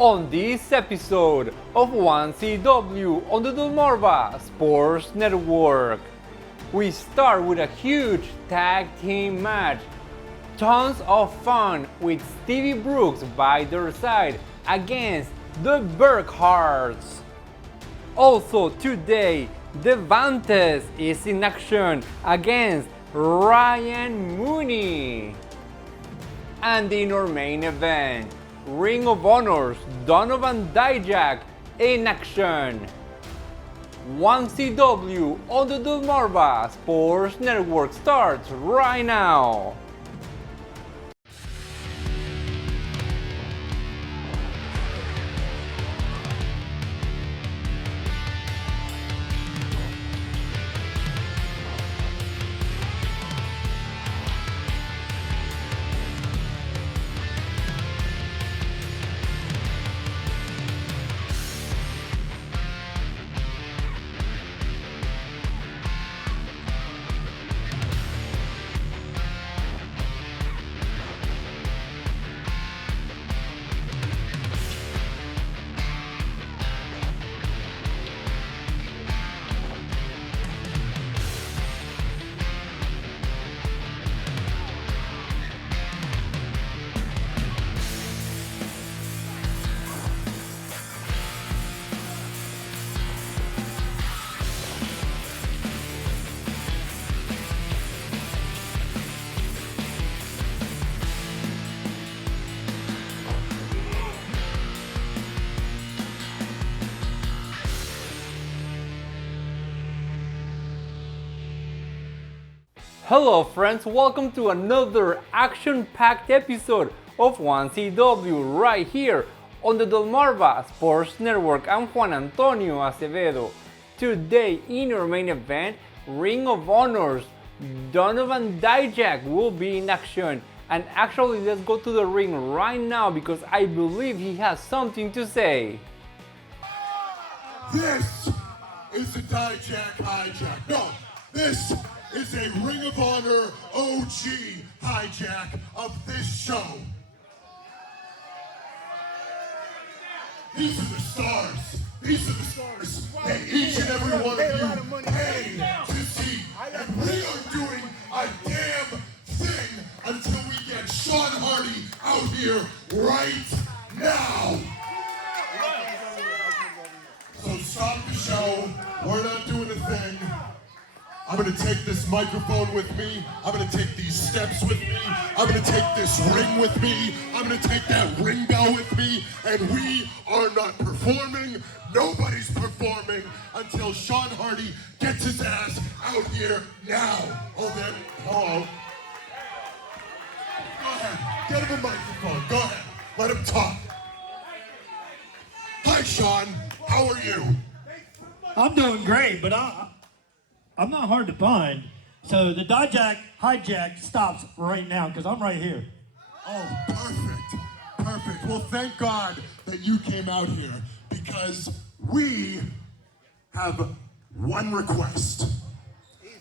On this episode of 1CW on the Delmarva Sports Network, we start with a huge tag team match. Tons of fun with Stevie Brooks by their side against the Burkharts. Also today, Devantes is in action against Ryan Mooney. And in our main event, Ring of Honor's Donovan Dijak in action. 1CW on the Delmarva Sports Network starts right now. Hello friends, welcome to another action-packed episode of 1CW right here on the Delmarva Sports Network. I'm Juan Antonio Acevedo. Today in our main event, Ring of Honor's Donovan Dijak will be in action. And actually, let's go to the ring right now because I believe he has something to say. This is a Dijak hijack. No, this is a Ring of Honor OG hijack of this show. These are the stars. These are the stars that each and every one of you pay to see. And we are doing a damn thing until we get Sean Hardy out here right now. So stop the show. We're not doing a thing. I'm gonna take this microphone with me. I'm gonna take these steps with me. I'm gonna take this ring with me. I'm gonna take that ring bell with me. And we are not performing. Nobody's performing until Sean Hardy gets his ass out here now. Oh, then, hello. Go ahead, get him a microphone. Go ahead, let him talk. Hi, Sean. How are you? I'm doing great, but I'm not hard to find. So the Dijak hijack stops right now because I'm right here. Oh, perfect. Perfect. Well, thank God that you came out here because we have one request.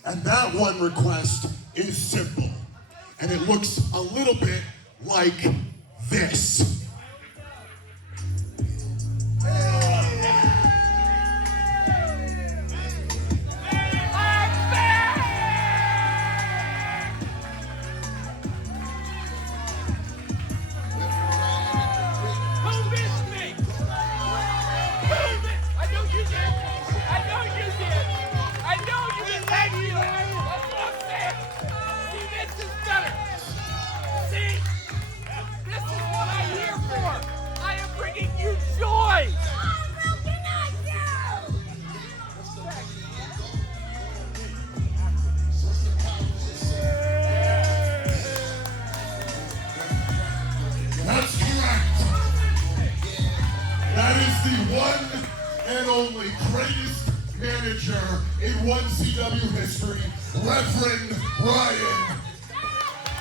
And that one request is simple. And it looks a little bit like this. Only greatest manager in 1CW history, Reverend Ryan.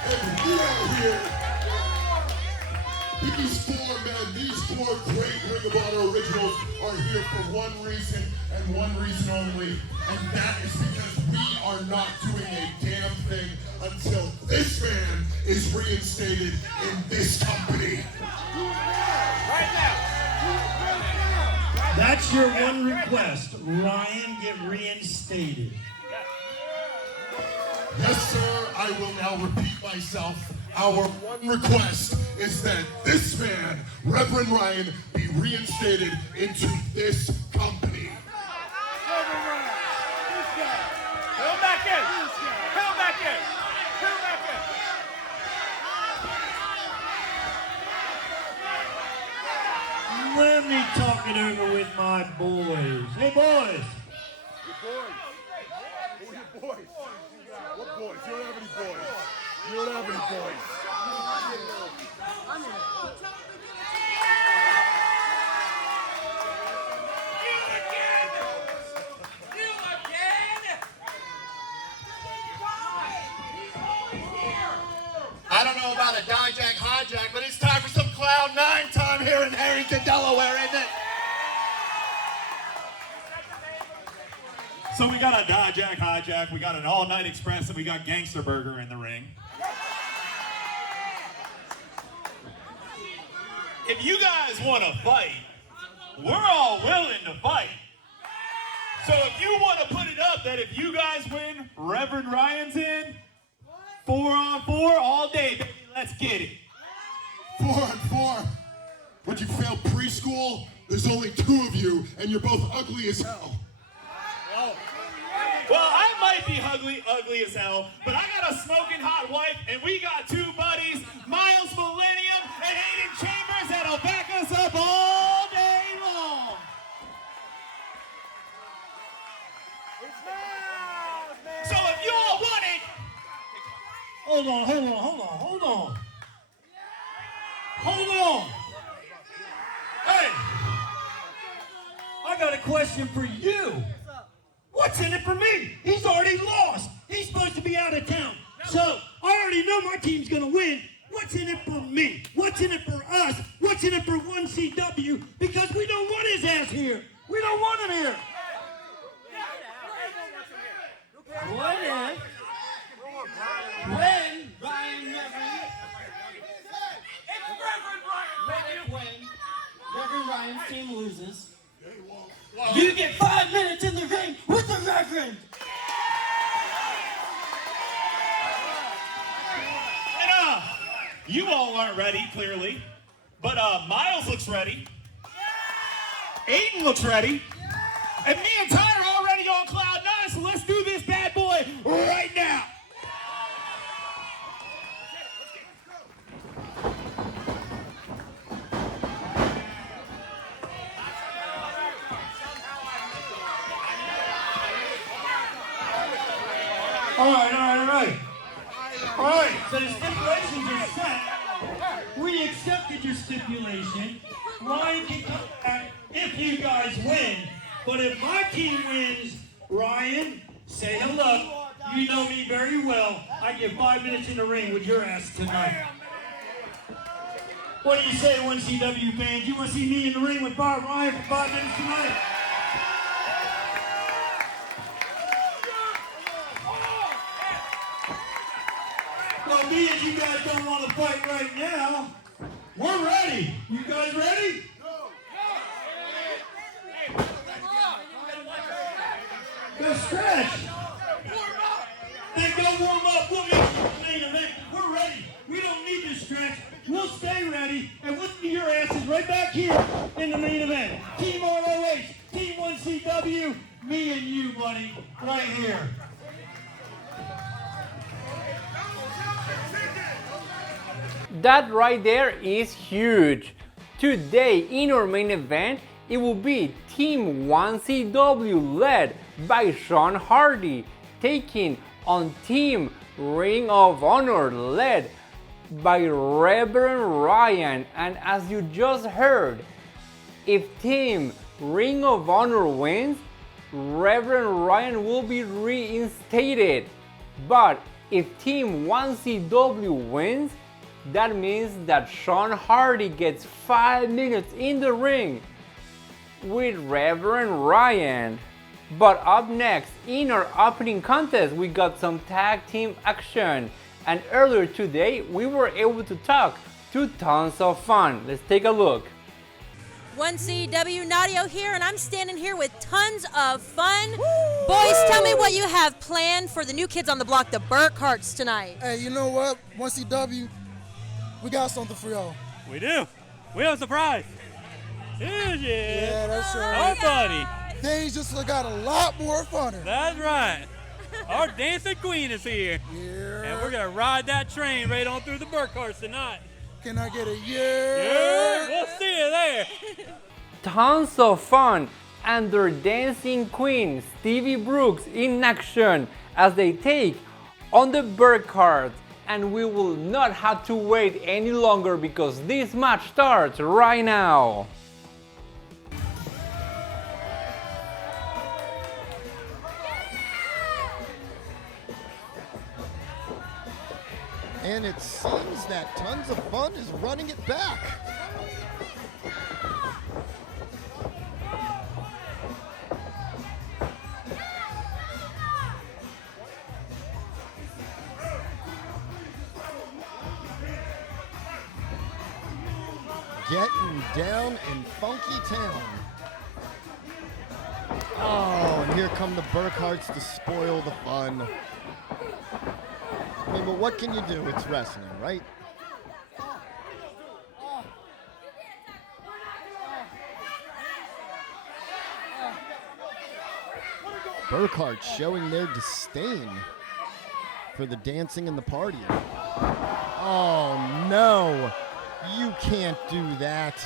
And we are here. These four men, these four great Ring of Honor originals are here for one reason and one reason only, and that is because we are not doing a damn thing until this man is reinstated in this company. Right now. That's your one request. Ryan, get reinstated. Yes, sir, I will now repeat myself. Our one request is that this man, Reverend Ryan, be reinstated into this company. Come back in! Come back in! Come back in! Let me talk it over with my boys. Hey, boys. Who are your boys? What boys? You don't have any boys. You don't have any boys. I don't know about a Dijak, hijack, but it's time for some Cloud 9 time here in Harrington, Delaware, isn't it? So we got a Dijak, hijack, we got an all-night express, and we got Gangster Burger in the ring. If you guys want to fight, we're all willing to fight. So if you want to put it up that if you guys win, Reverend Ryan's in, 4-on-4 all day, baby, let's get it. 4-on-4. When you failed preschool, there's only 2 of you, and you're both ugly as hell. Well, I might be ugly as hell, but I got a smoking hot wife, and we got 2 buddies, Miles Millennium and Hayden Chambers, that'll back us up all day long. So if you all want it, Hold on. Hey, I got a question for you. What's in it for me? He's already lost. He's supposed to be out of town. So I already know my team's gonna win. What's in it for me? What's in it for us? What's in it for 1CW? Because we don't want his ass here. We don't want him here. What if, when Ryan Reverend Ryan's team loses, you get 5 minutes in the ring with the Reverend! and you all aren't ready, clearly, but Miles looks ready, Aiden looks ready, and me and Ty are already on Cloud 9, so let's do this bad boy right now. All right, so the stipulations are set. We accepted your stipulation. Ryan can come back if you guys win. But if my team wins, Ryan, say hello. You know me very well. I get 5 minutes in the ring with your ass tonight. What do you say, 1CW fans? You want to see me in the ring with Ryan for 5 minutes tonight? Well, me and you guys don't want to fight right now. We're ready. You guys ready? Go stretch. Then go warm up. We'll make it the main event. We're ready. We don't need to stretch. We'll stay ready, and we'll see your asses right back here in the main event. Team ROH, Team 1CW, me and you, buddy, right here. That right there is huge. Today in our main event, it will be Team 1CW led by Sean Hardy taking on Team Ring of Honor led by Reverend Ryan. And as you just heard, if Team Ring of Honor wins, Reverend Ryan will be reinstated. But if Team 1CW wins, that means that Sean Hardy gets 5 minutes in the ring with Reverend Ryan. But up next, in our opening contest, we got some tag team action. And earlier today, we were able to talk to Tons of Fun. Let's take a look. 1CW Nadio here, and I'm standing here with tons of fun. Boys, tell me what you have planned for the new kids on the block, the Burkharts, tonight. Hey, you know what? 1CW, we got something for y'all. We do. We have a surprise. Yeah, that's Our right. buddy. Things just got a lot more funner. That's right. Our dancing queen is here. Yeah. And we're going to ride that train right on through the Burkharts tonight. Can I get a Yeah, we'll see you there. Tons of fun and their dancing queen Stevie Brooks in action as they take on the Burkharts, and we will not have to wait any longer because this match starts right now. And it seems that Tons of Fun is running it back. Getting down in Funky Town. Oh, and here come the Burkharts to spoil the fun. I mean, but what can you do? It's wrestling, right? Burkharts showing their disdain for the dancing and the partying. Oh, no. You can't do that.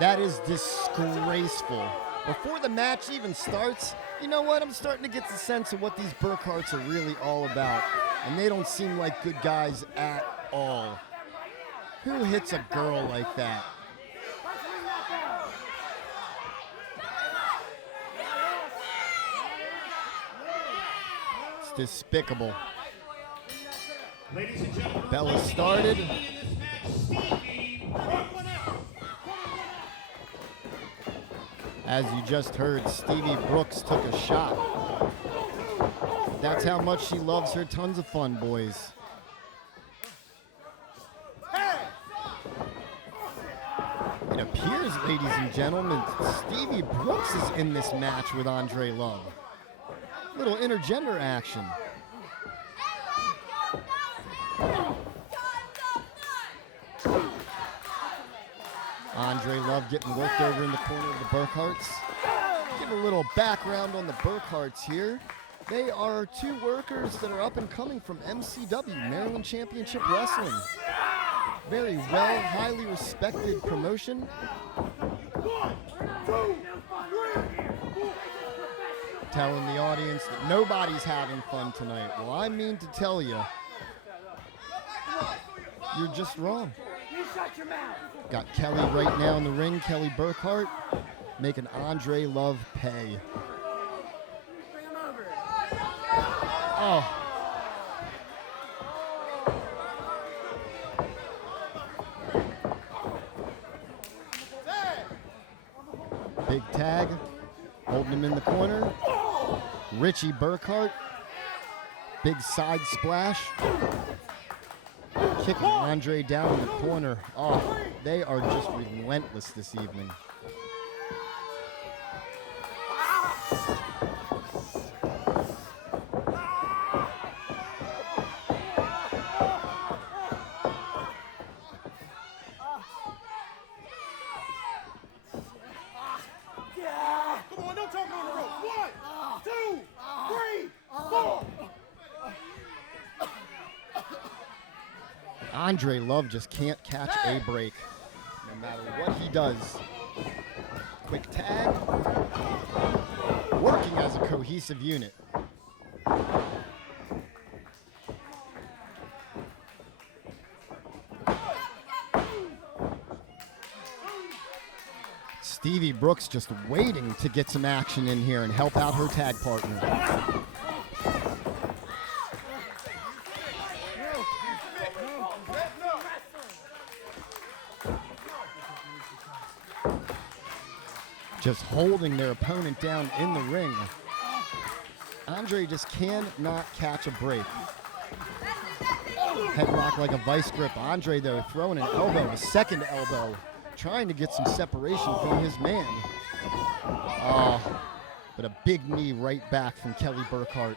That is disgraceful. Before the match even starts, you know what? I'm starting to get the sense of what these Burkharts are really all about. And they don't seem like good guys at all. Who hits a girl like that? It's despicable. Bella started. As you just heard, Stevie Brooks took a shot. That's how much she loves her Tons of Fun boys. It appears, ladies and gentlemen, Stevie Brooks is in this match with Andre Love. Little intergender action. Andre Love getting worked over in the corner of the Burkharts. Give a little background on the Burkharts here. They are two workers that are up and coming from MCW, Maryland Championship Wrestling. Very well, highly respected promotion. Telling the audience that nobody's having fun tonight. Well, I mean to tell you, you're just wrong. Got Kelly right now in the ring, Kelly Burkhart, making Andre Love pay. Oh. Big tag, holding him in the corner. Richie Burkhart, big side splash. Kicking Andre down in the corner. Oh, they are just relentless this evening. Come on, don't talk on the rope. 1, 2, 3, 4. Andre Love just can't catch a break, no matter what he does. Quick tag, working as a cohesive unit. Stevie Brooks just waiting to get some action in here and help out her tag partner. Just holding their opponent down in the ring. Andre just cannot catch a break. Headlock like a vice grip. Andre, though, throwing an elbow, a second elbow, trying to get some separation from his man. But a big knee right back from Kelly Burkhart.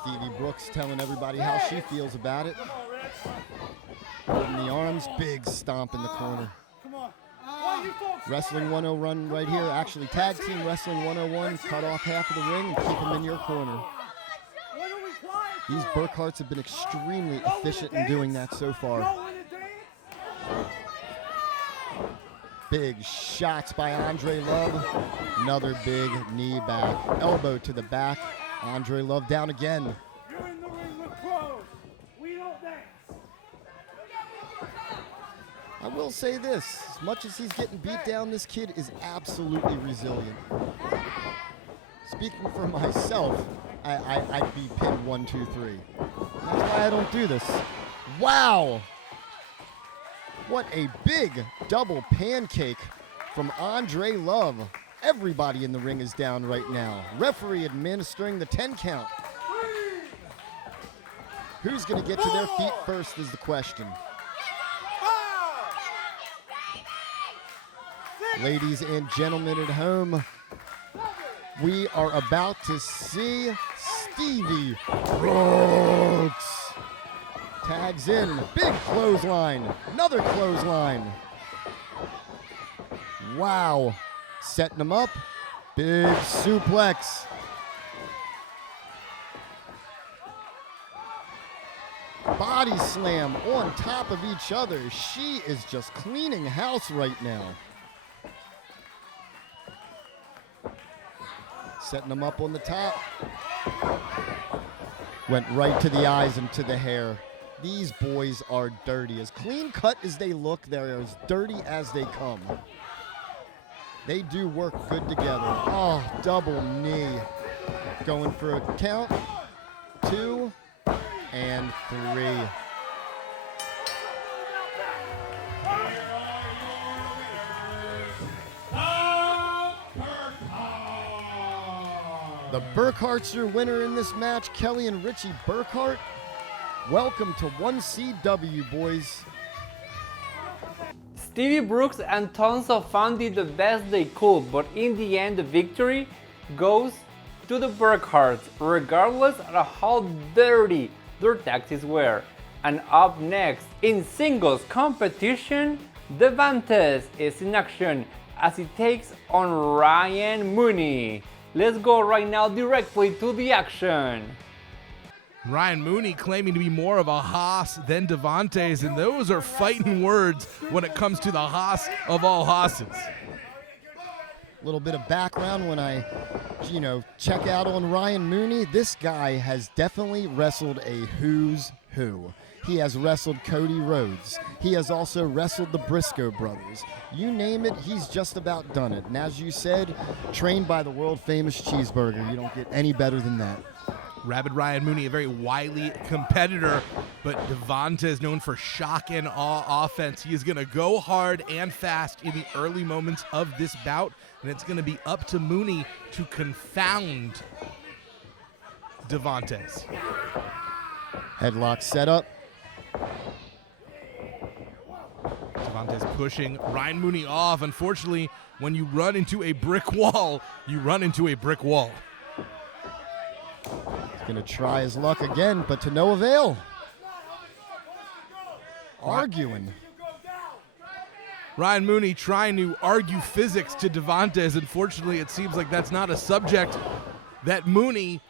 Stevie Brooks telling everybody how she feels about it. Holding the arms, big stomp in the corner. Wrestling 101 right here, actually Tag Team Wrestling 101, cut off half of the ring and keep them in your corner. These Burkharts have been extremely efficient in doing that so far. Big shots by Andre Love. Another big knee back. Elbow to the back. Andre Love down again. You're in the ring with pros. We don't dance. I will say this, as much as he's getting beat down, this kid is absolutely resilient. Speaking for myself, I'd be pinned 1, 2, 3. That's why I don't do this. Wow! What a big double pancake from Andre Love. Everybody in the ring is down right now. Referee administering the 10 count. Who's going to get to their feet first is the question. Ladies and gentlemen at home, we are about to see Stevie Brooks. Tags in, big clothesline, another clothesline. Wow. Setting them up. Big suplex. Body slam on top of each other. She is just cleaning house right now. Setting them up on the top. Went right to the eyes and to the hair. These boys are dirty. As clean cut as they look, they're as dirty as they come. They do work good together. Oh, double knee. Going for a count. 2 and 3. The Burkharts are winner in this match. Kelly and Richie Burkhart. Welcome to 1CW, boys. Stevie Brooks and tons of fun did the best they could, but in the end the victory goes to the Burkharts, regardless of how dirty their tactics were. And up next, in singles competition, Devantes is in action as he takes on Ryan Mooney. Let's go right now directly to the action. Ryan Mooney claiming to be more of a Haas than Devantes, and those are fighting words when it comes to the Haas of all Haas's. A little bit of background when I, check out on Ryan Mooney. This guy has definitely wrestled a who's who. He has wrestled Cody Rhodes. He has also wrestled the Briscoe brothers. You name it, he's just about done it. And as you said, trained by the world famous Cheeseburger. You don't get any better than that. Rabid Ryan Mooney, a very wily competitor, but Devontes known for shock and awe offense. He is going to go hard and fast in the early moments of this bout, and it's going to be up to Mooney to confound Devontes. Headlock set up. Devontes pushing Ryan Mooney off. Unfortunately, when you run into a brick wall, you run into a brick wall. He's going to try his luck again, but to no avail. Arguing. Ryan Mooney trying to argue physics to Devontes. Unfortunately, it seems like that's not a subject that Mooney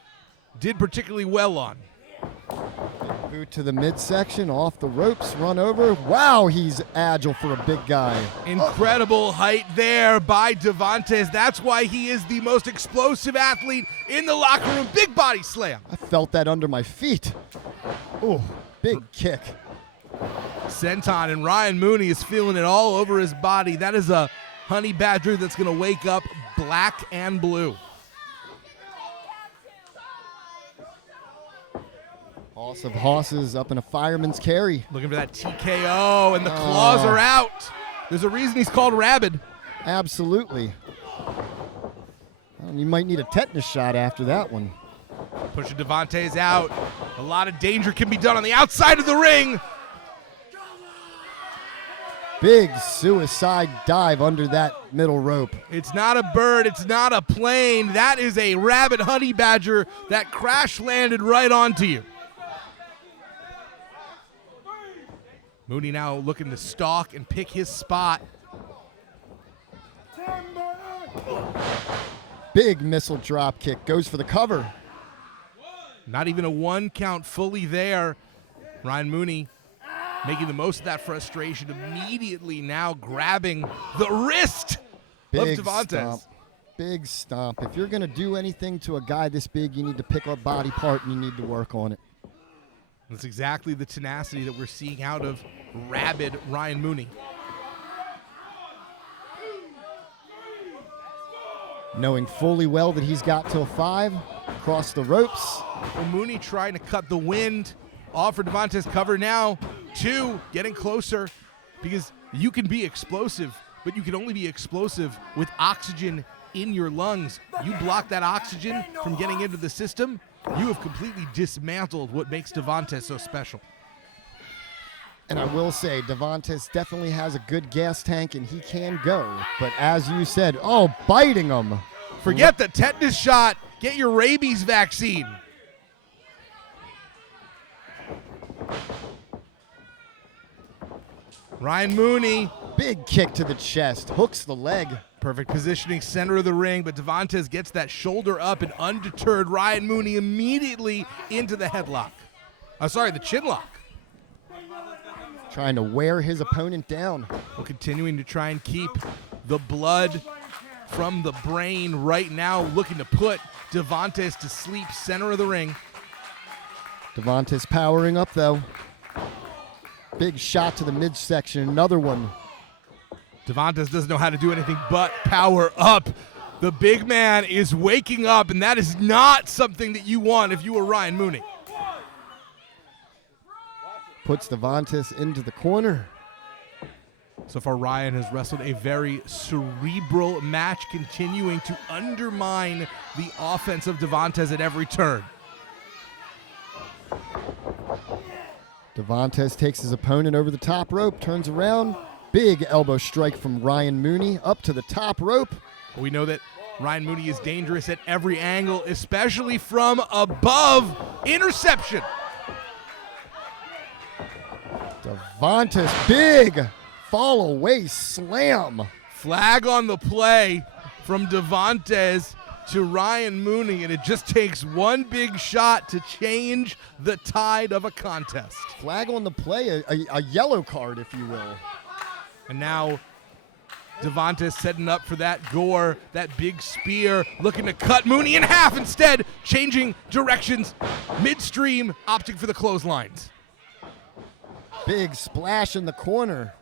did particularly well on. Boot to the midsection, off the ropes, run over. Wow, he's agile for a big guy. Incredible height there by Devontes. That's why he is the most explosive athlete in the locker room. Big body slam. I felt that under my feet. Oh, big kick. Senton, and Ryan Mooney is feeling it all over his body. That is a honey badger that's going to wake up black and blue. Hoss of Hosses up in a fireman's carry. Looking for that TKO, and the claws are out. There's a reason he's called Rabid. Absolutely. I You might need a tetanus shot after that one. Pushing Devantes out. A lot of danger can be done on the outside of the ring. Big suicide dive under that middle rope. It's not a bird. It's not a plane. That is a rabid honey badger that crash landed right onto you. Mooney now looking to stalk and pick his spot. Big missile drop kick. Goes for the cover. Not even a 1 count fully there. Ryan Mooney making the most of that frustration, immediately now grabbing the wrist of Devantes. Stomp. Big stomp. If you're going to do anything to a guy this big, you need to pick up body part and you need to work on it. That's exactly the tenacity that we're seeing out of rabid Ryan Mooney. Knowing fully well that he's got till 5, across the ropes. Well, Mooney trying to cut the wind off for Devantes. Cover now. 2, getting closer, because you can be explosive, but you can only be explosive with oxygen in your lungs. You block that oxygen from getting into the system, you have completely dismantled what makes Devantes so special. And I will say, Devantes definitely has a good gas tank, and he can go. But as you said, biting him. Forget the tetanus shot. Get your rabies vaccine. Ryan Mooney. Big kick to the chest. Hooks the leg. Perfect positioning, center of the ring, but Devantes gets that shoulder up, and undeterred, Ryan Mooney immediately into the headlock. The chin lock. Trying to wear his opponent down. Well, continuing to try and keep the blood from the brain right now, looking to put Devantes to sleep, center of the ring. Devantes powering up, though. Big shot to the midsection, another one. Devantes doesn't know how to do anything but power up. The big man is waking up, and that is not something that you want if you were Ryan Mooney. Puts Devantes into the corner. So far, Ryan has wrestled a very cerebral match, continuing to undermine the offense of Devantes at every turn. Devantes takes his opponent over the top rope, turns around. Big elbow strike from Ryan Mooney up to the top rope. We know that Ryan Mooney is dangerous at every angle, especially from above. Interception. Devantes, big fall away slam. Flag on the play from Devantes to Ryan Mooney, and it just takes one big shot to change the tide of a contest. Flag on the play, a yellow card, if you will. And now Devantes setting up for that gore, that big spear, looking to cut Mooney in half, instead changing directions midstream, opting for the clotheslines. Big splash in the corner.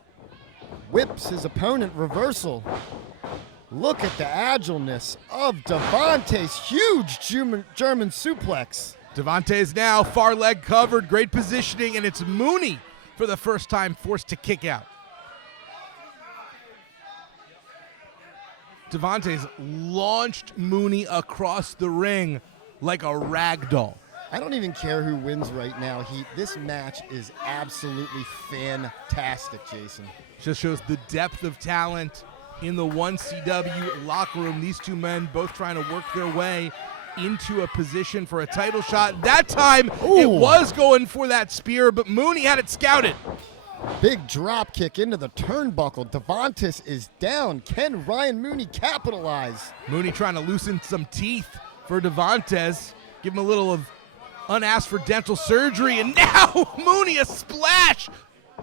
Whips his opponent, reversal. Look at the agileness of Devantes. Huge German suplex. Devantes now far leg covered, great positioning, and it's Mooney for the first time forced to kick out. Devantes launched Mooney across the ring like a rag doll. I don't even care who wins right now. This match is absolutely fantastic, Jason. Just shows the depth of talent in the 1CW locker room. These two men both trying to work their way into a position for a title shot. That time, it was going for that spear, but Mooney had it scouted. Big drop kick into the turnbuckle. Devantes is down. Can Ryan Mooney capitalize? Mooney trying to loosen some teeth for Devantes. Give him a little of unasked for dental surgery, and now Mooney a splash,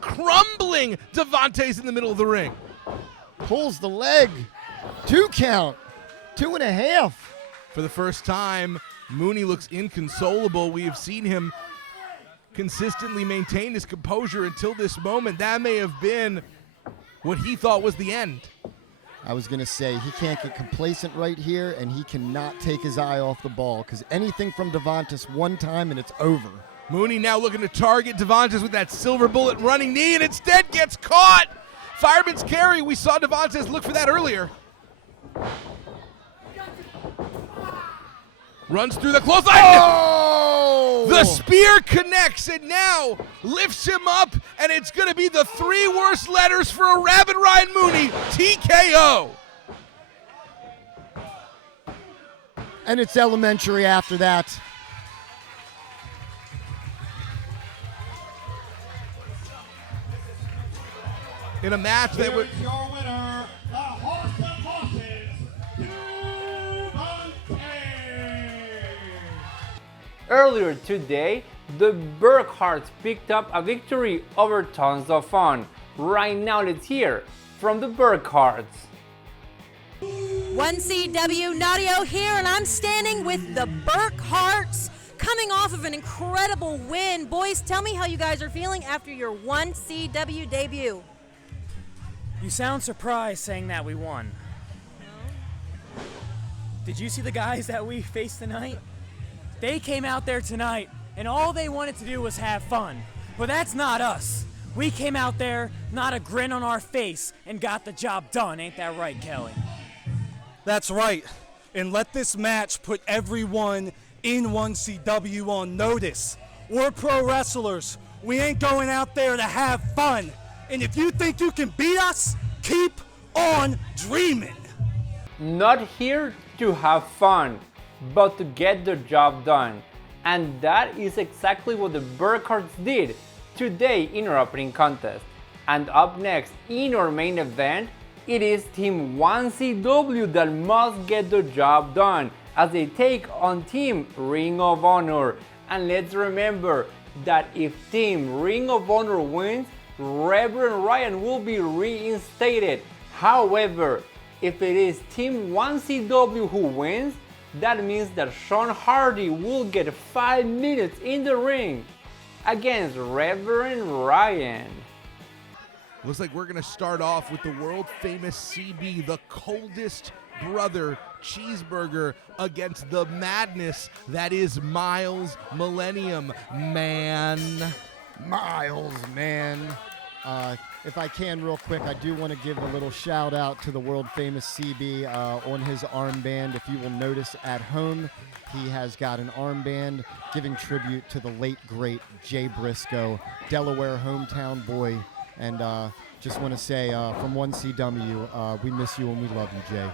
crumbling Devantes in the middle of the ring. Pulls the leg. 2 count. 2.5. For the first time, Mooney looks inconsolable. We have seen him consistently maintain his composure until this moment. That may have been what he thought was the end. I was going to say, he can't get complacent right here, and he cannot take his eye off the ball, because anything from Devantes one time and it's over. Mooney now looking to target Devantes with that silver bullet running knee, and instead gets caught. Fireman's carry. We saw Devantes look for that earlier. Runs through the clothesline. Oh! The spear connects and now lifts him up, and it's going to be the 3 worst letters for a Rabid Ryan Mooney, TKO. And it's elementary after that. In a match that would. Here's your winner, the horse of horses, Devontes. Earlier today, the Burkharts picked up a victory over Tons of Fun. Right now, let's hear from the Burkharts. 1CW Nadio here, and I'm standing with the Burkharts coming off of an incredible win. Boys, tell me how you guys are feeling after your 1CW debut. You sound surprised saying that we won. Did you see the guys that we faced tonight? They came out there tonight and all they wanted to do was have fun. But that's not us. We came out there, not a grin on our face, and got the job done. Ain't that right, Kelly? That's right. And let this match put everyone in 1CW on notice. We're pro wrestlers. We ain't going out there to have fun. And if you think you can beat us, keep on dreaming. Not here to have fun, but to get the job done. And that is exactly what the Burkharts did today in our opening contest. And up next in our main event, it is Team 1CW that must get the job done as they take on Team Ring of Honor. And let's remember that if Team Ring of Honor wins, Reverend Ryan will be reinstated. However, if it is Team 1CW who wins, that means that Sean Hardy will get 5 minutes in the ring against Reverend Ryan. Looks like we're going to start off with the world famous CB, the coldest brother Cheeseburger, against the madness that is Miles Millennium Man. Miles, man. If I can real quick, I do want to give a little shout out to the world famous CB on his armband. If you will notice at home, he has got an armband giving tribute to the late great Jay Briscoe, Delaware hometown boy. And just want to say from 1CW, we miss you and we love you, Jay.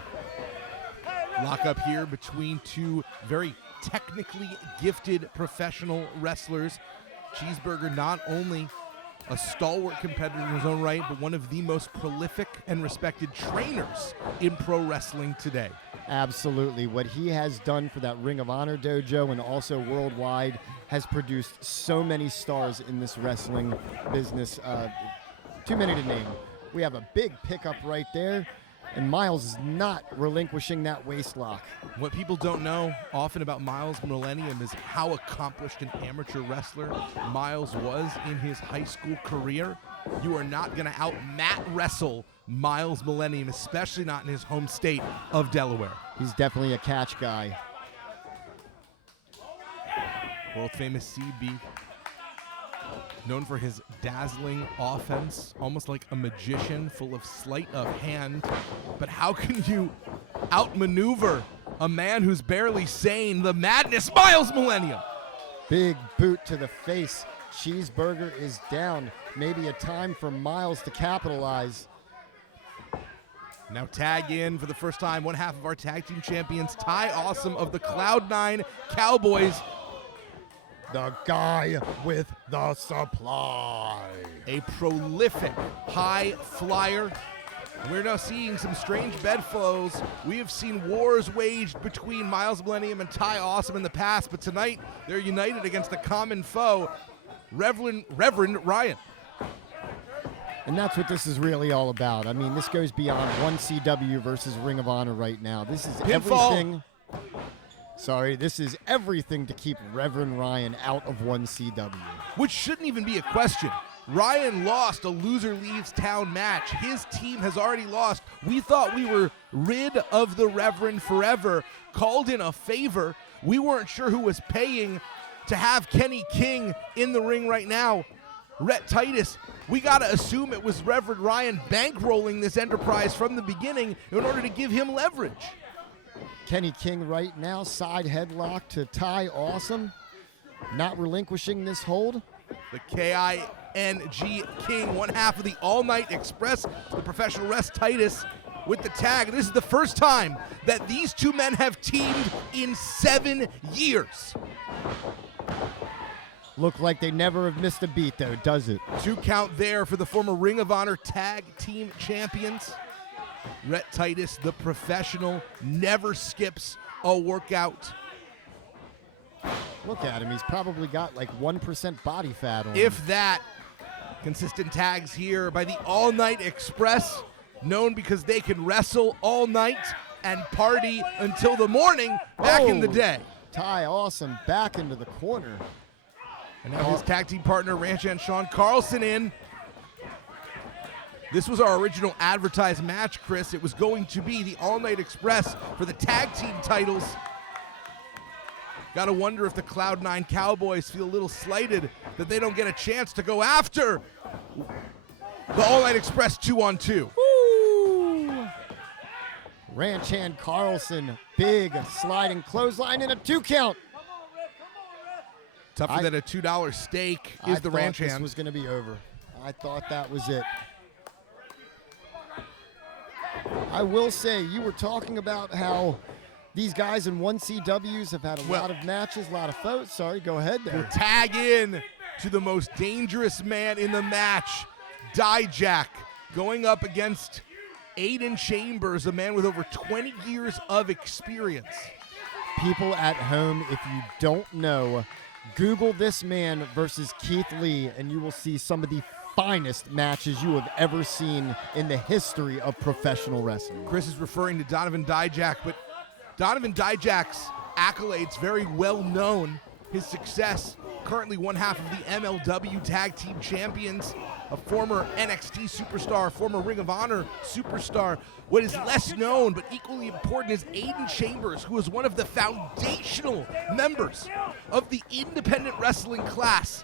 Lock up here between two very technically gifted professional wrestlers. Cheeseburger not only a stalwart competitor in his own right, but one of the most prolific and respected trainers in pro wrestling today. Absolutely. What he has done for that Ring of Honor dojo and also worldwide has produced so many stars in this wrestling business. Too many to name. We have a big pickup right there, and Miles is not relinquishing that waist lock. What people don't know often about Miles Millennium is how accomplished an amateur wrestler Miles was in his high school career. You are not going to out-mat wrestle Miles Millennium, especially not in his home state of Delaware. He's definitely a catch guy. World famous CB, known for his dazzling offense, almost like a magician, full of sleight of hand. But how can you outmaneuver a man who's barely sane? The madness, Miles Millennium. Big boot to the face. Cheeseburger is down. Maybe a time for Miles to capitalize. Now tag in for the first time, one half of our tag team champions, Ty Awesome of the Cloud9 Cowboys. The guy with the supply. A prolific high flyer. We're now seeing some strange bedfellows. We have seen wars waged between Miles Millennium and Ty Awesome in the past, but tonight they're united against a common foe, Reverend Ryan. And that's what this is really all about. I mean, this goes beyond 1CW versus Ring of Honor right now. This is everything. Sorry, this is everything to keep Reverend Ryan out of 1CW. Which shouldn't even be a question. Ryan lost a loser leaves town match. His team has already lost. We thought we were rid of the Reverend forever, called in a favor. We weren't sure who was paying to have Kenny King in the ring right now. Rhett Titus, we got to assume it was Reverend Ryan bankrolling this enterprise from the beginning in order to give him leverage. Kenny King right now, side headlock to Ty Awesome. Not relinquishing this hold. The K-I-N-G King, one half of the All Night Express, the professional rest Titus with the tag. This is the first time that these two men have teamed in 7 years. Look like they never have missed a beat, though, does it? 2 count there for the former Ring of Honor Tag Team Champions. Rhett Titus, the professional, never skips a workout. Look at him. He's probably got like 1% body fat on him. If that. Consistent tags here by the All Night Express, known because they can wrestle all night and party until the morning back in the day. Ty Awesome back into the corner. And now his tag team partner, Ranch and Sean Carlson, in. This was our original advertised match, Chris. It was going to be the All Night Express for the tag team titles. Gotta wonder if the Cloud9 Cowboys feel a little slighted that they don't get a chance to go after the All Night Express 2-on-2. Woo! Ranch Hand Carlson, big sliding clothesline and a 2 count. Tougher than a $2 steak is the Ranch Hand. This was going to be over. I thought that was it. I will say, you were talking about how these guys in 1CWs have had a lot of matches, a lot of fights. Sorry, go ahead there. We'll tag in to the most dangerous man in the match, Dijak, going up against Aiden Chambers, a man with over 20 years of experience. People at home, if you don't know, Google this man versus Keith Lee, and you will see some of the finest matches you have ever seen in the history of professional wrestling. Chris is referring to Donovan Dijak, but Donovan Dijak's accolades very well known. His success, currently one half of the MLW Tag Team Champions, a former NXT superstar, former Ring of Honor superstar. What is less known but equally important is Aiden Chambers, who is one of the foundational members of the independent wrestling class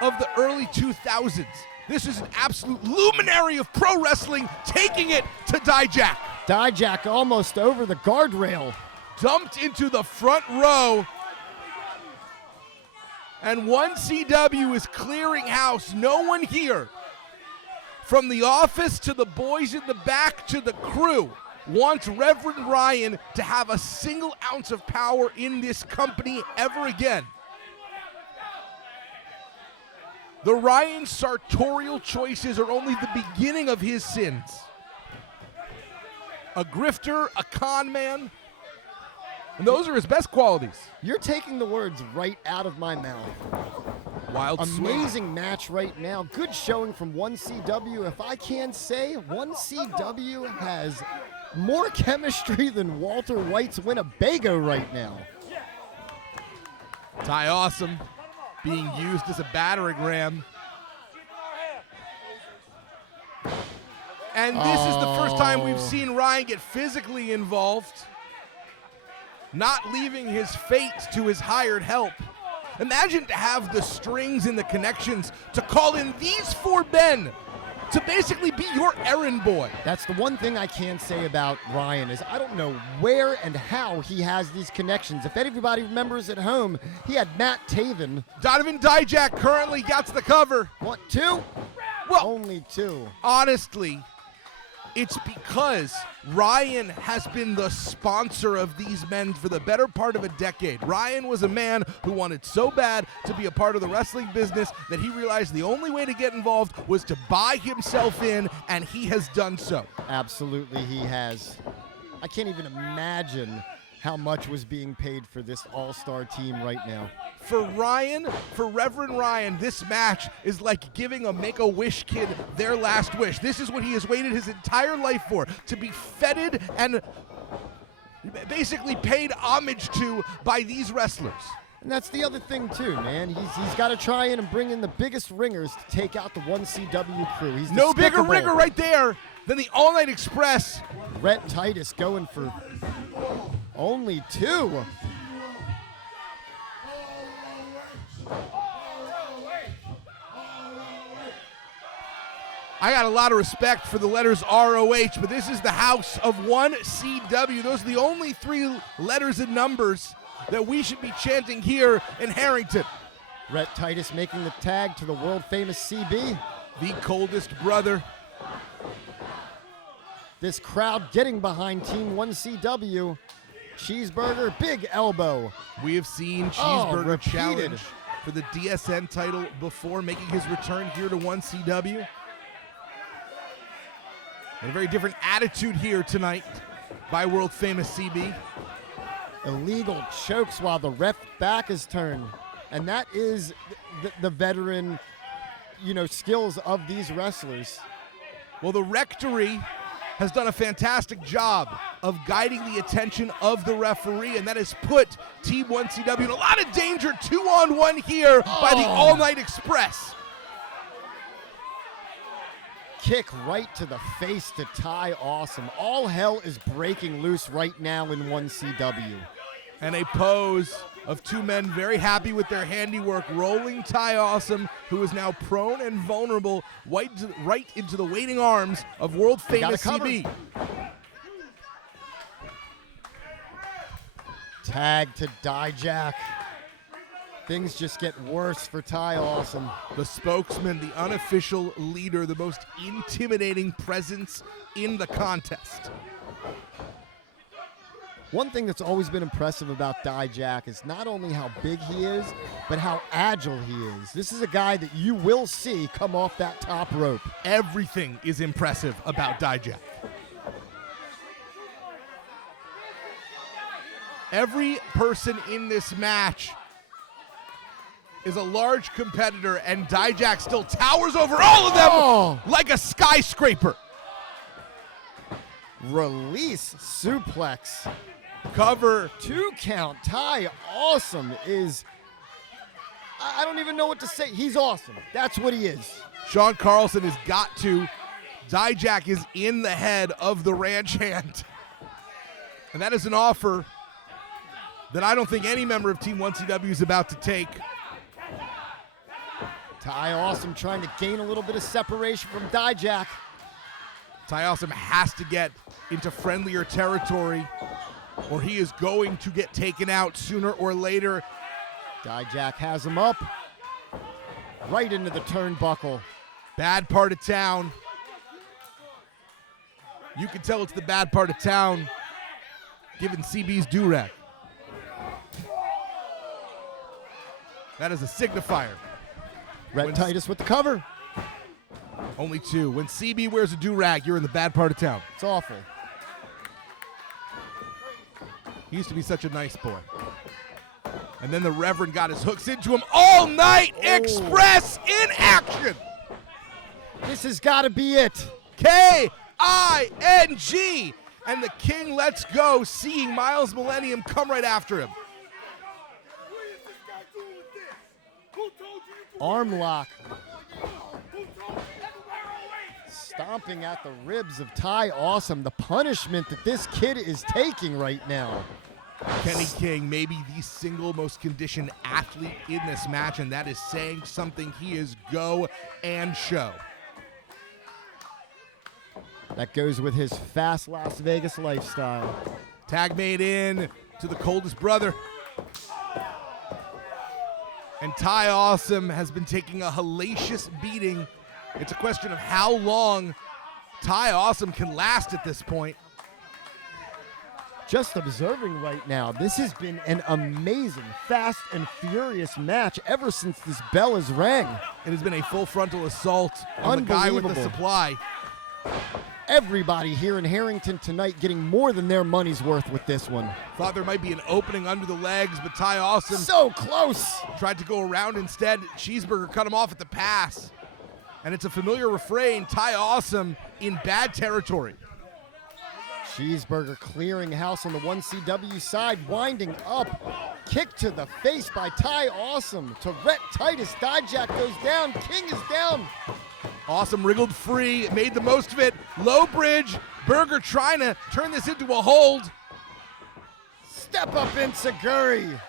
of the early 2000s. This is an absolute luminary of pro wrestling, taking it to Dijak. Dijak almost over the guardrail. Dumped into the front row. And 1CW is clearing house. No one here, from the office to the boys in the back to the crew, wants Reverend Ryan to have a single ounce of power in this company ever again. The Ryan sartorial choices are only the beginning of his sins. A grifter, a con man, and those are his best qualities. You're taking the words right out of my mouth. Wild Amazing swing. match right now. Good showing from 1CW. If I can say, 1CW has more chemistry than Walter White's Winnebago right now. Ty Awesome being used as a battering ram. And this is the first time we've seen Ryan get physically involved, not leaving his fate to his hired help. Imagine to have the strings and the connections to call in these 4 men to basically be your errand boy. That's the one thing I can say about Ryan is I don't know where and how he has these connections. If everybody remembers at home, he had Matt Taven. Donovan Dijak currently gets the cover. What, 2? Well, only 2. Honestly, it's because Ryan has been the sponsor of these men for the better part of a decade. Ryan was a man who wanted so bad to be a part of the wrestling business that he realized the only way to get involved was to buy himself in, and he has done so. Absolutely, he has. I can't even imagine how much was being paid for this all-star team right now. For Ryan, for Reverend Ryan, this match is like giving a Make-A-Wish kid their last wish. This is what he has waited his entire life for, to be feted and basically paid homage to by these wrestlers. And that's the other thing too, man. He's got to try in and bring in the biggest ringers to take out the 1CW crew. He's no bigger despicable. ringer right there than the All Night Express. Rhett Titus going for only 2. I got a lot of respect for the letters ROH, but this is the house of 1CW. Those are the only 3 letters and numbers that we should be chanting here in Harrington. Rhett Titus making the tag to the world-famous CB. The coldest brother. This crowd getting behind Team 1CW. Cheeseburger, big elbow. We have seen Cheeseburger repeated. challenge for the DSN title before, making his return here to 1CW. And a very different attitude here tonight by world-famous CB. Illegal chokes while the ref back is turned. And that is the veteran, skills of these wrestlers. Well, the Rectory has done a fantastic job of guiding the attention of the referee, and that has put Team 1CW in a lot of danger. 2-on-1 here by the All Night Express. Kick right to the face to Ty Awesome. All hell is breaking loose right now in 1CW. And a pose of 2 men very happy with their handiwork, rolling Ty Awesome, who is now prone and vulnerable, right into the waiting arms of world-famous CB. Tag to Dijak. Things just get worse for Ty Awesome. The spokesman, the unofficial leader, the most intimidating presence in the contest. One thing that's always been impressive about Dijak is not only how big he is, but how agile he is. This is a guy that you will see come off that top rope. Everything is impressive about Dijak. Every person in this match is a large competitor, and Dijak still towers over all of them like a skyscraper. Release suplex. Cover. 2 count. Ty Awesome is, I don't even know what to say. He's awesome. That's what he is. Sean Carlson has got to. Dijak is in the head of the ranch hand. And that is an offer that I don't think any member of Team 1CW is about to take. Ty Awesome trying to gain a little bit of separation from Dijak. Ty Awesome has to get into friendlier territory, or he is going to get taken out sooner or later. Dijak has him up. Right into the turnbuckle. Bad part of town. You can tell it's the bad part of town, given CB's do-rag. That is a signifier. Rhett Titus with the cover. Only 2. When CB wears a do-rag, you're in the bad part of town. It's awful. He used to be such a nice boy. And then the Reverend got his hooks into him. All Night Express in action. This has got to be it. King. And the King lets go, seeing Miles Millennium come right after him. Arm lock. Stomping at the ribs of Ty Awesome. The punishment that this kid is taking right now. Kenny King, maybe the single most conditioned athlete in this match, and that is saying something. He is go and show. That goes with his fast Las Vegas lifestyle. Tag made in to the coldest brother. And Ty Awesome has been taking a hellacious beating. It's a question of how long Ty Awesome can last at this point. Just observing right now, this has been an amazing, fast and furious match ever since this bell has rang. It has been a full frontal assault on the guy with the supply. Everybody here in Harrington tonight getting more than their money's worth with this one. Thought there might be an opening under the legs, but Ty Awesome so close. Tried to go around instead. Cheeseburger cut him off at the pass. And it's a familiar refrain, Ty Awesome in bad territory. Cheeseburger clearing house on the 1CW side, winding up. Kick to the face by Ty Awesome to Rhett Titus. Dijak goes down. King is down. Awesome wriggled free, made the most of it. Low bridge. Burger trying to turn this into a hold. Step up in Seguri.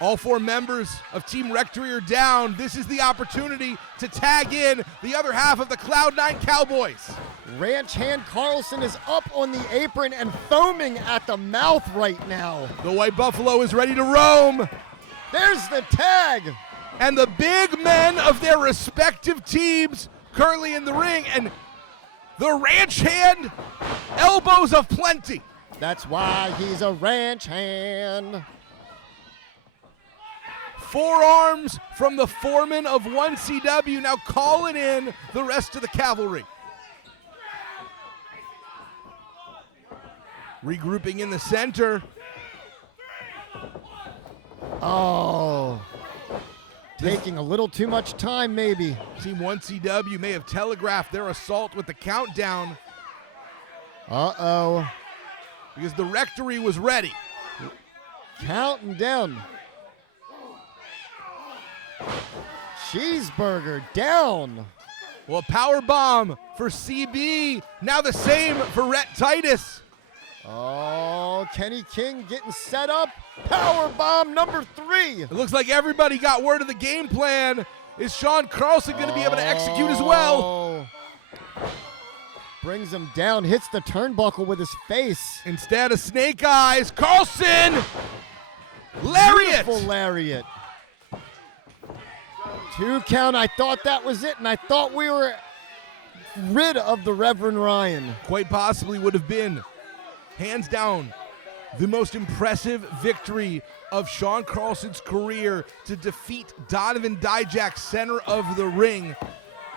All 4 members of Team Rectory are down. This is the opportunity to tag in the other half of the Cloud9 Cowboys. Ranch Hand Carlson is up on the apron and foaming at the mouth right now. The White Buffalo is ready to roam. There's the tag. And the big men of their respective teams currently in the ring, and the Ranch Hand, elbows of plenty. That's why he's a Ranch Hand. Forearms from the foreman of 1CW, now calling in the rest of the cavalry. Regrouping in the center. Oh, taking a little too much time maybe. Team 1CW may have telegraphed their assault with the countdown. Uh-oh. Because the Rectory was ready. Counting down. Cheeseburger down. Well, power bomb for CB. Now the same for Rhett Titus. Oh, Kenny King getting set up. Power bomb number 3. It looks like everybody got word of the game plan. Is Sean Carlson going to be able to execute as well? Brings him down, hits the turnbuckle with his face. Instead of snake eyes, Carlson! Lariat! Beautiful lariat. 2 count, I thought that was it, and I thought we were rid of the Reverend Ryan. Quite possibly would have been, hands down, the most impressive victory of Sean Carlson's career to defeat Donovan Dijak, center of the ring.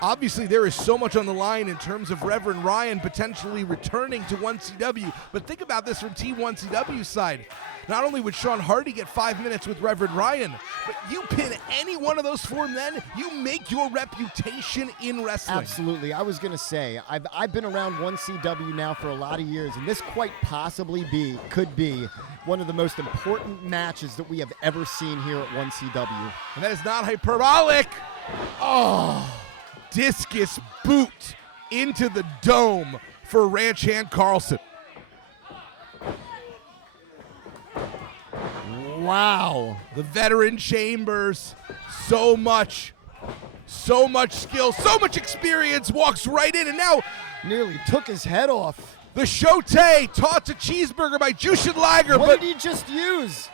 Obviously, there is so much on the line in terms of Reverend Ryan potentially returning to 1CW, but think about this from Team 1CW's side. Not only would Sean Hardy get 5 minutes with Reverend Ryan, but you pin any one of those 4 men, you make your reputation in wrestling. Absolutely. I was going to say, I've been around 1CW now for a lot of years, and this quite possibly could be one of the most important matches that we have ever seen here at 1CW. And that is not hyperbolic. Oh, discus boot into the dome for Ranch Hand Carlson. Wow. The veteran Chambers, so much skill, so much experience, walks right in, and now nearly took his head off. The Shote taught to Cheeseburger by Jushin Liger. What but did he just use?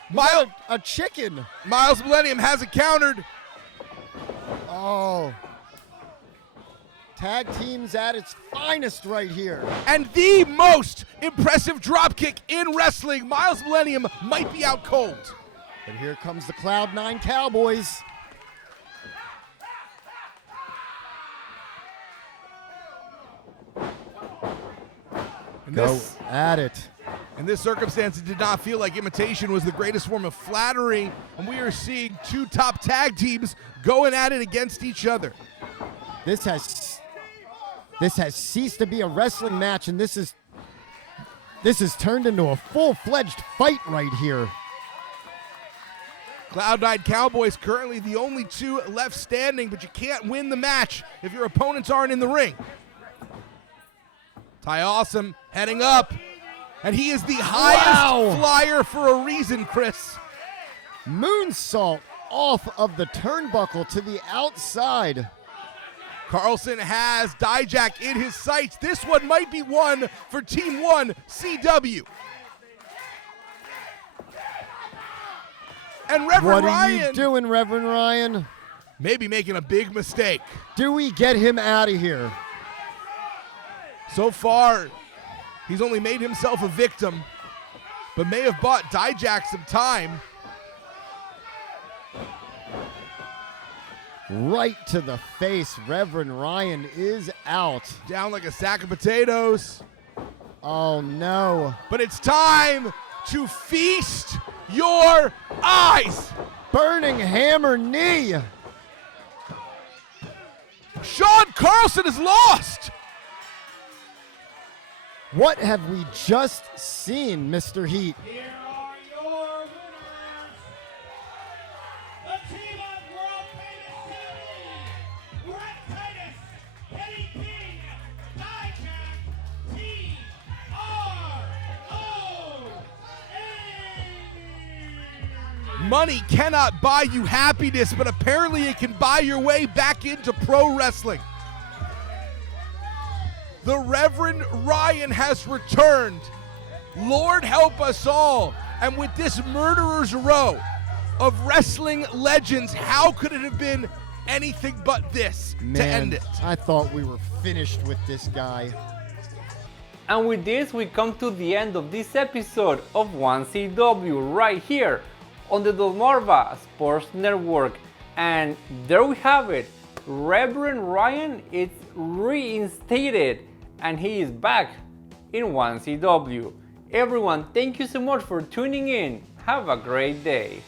A chicken. Miles Millennium hasn't countered. Oh. Tag teams at its finest right here. And the most impressive dropkick in wrestling. Miles Millennium might be out cold. But here comes the Cloud9 Cowboys. Go at it. In this circumstance, it did not feel like imitation was the greatest form of flattery, and we are seeing 2 top tag teams going at it against each other. This has ceased to be a wrestling match, and this has turned into a full-fledged fight right here. Cloud9 Cowboys currently the only 2 left standing, but you can't win the match if your opponents aren't in the ring. Ty Awesome heading up, and he is the highest flyer for a reason, Chris. Moonsault off of the turnbuckle to the outside. Carlson has Dijak in his sights. This one might be one for Team 1CW. And Reverend Ryan. What are you doing, Reverend Ryan? Maybe making a big mistake. Do we get him out of here? So far, he's only made himself a victim, but may have bought Dijak some time. Right to the face. Reverend Ryan is out. Down like a sack of potatoes. Oh, no. But it's time to feast your eyes. Burning hammer knee. Sean Carlson is lost. What have we just seen, Mr. Heat? Here are your winners. The team of World Famous City, Rhett Titus, Kenny King, Dijak, T-R-O-A. Money cannot buy you happiness, but apparently it can buy your way back into pro wrestling. The Reverend Ryan has returned. Lord help us all. And with this murderer's row of wrestling legends, how could it have been anything but this to end it? I thought we were finished with this guy. And with this, we come to the end of this episode of 1CW right here on the Delmarva Sports Network. And there we have it. Reverend Ryan is reinstated and he is back in 1CW. Everyone, thank you so much for tuning in. Have a great day.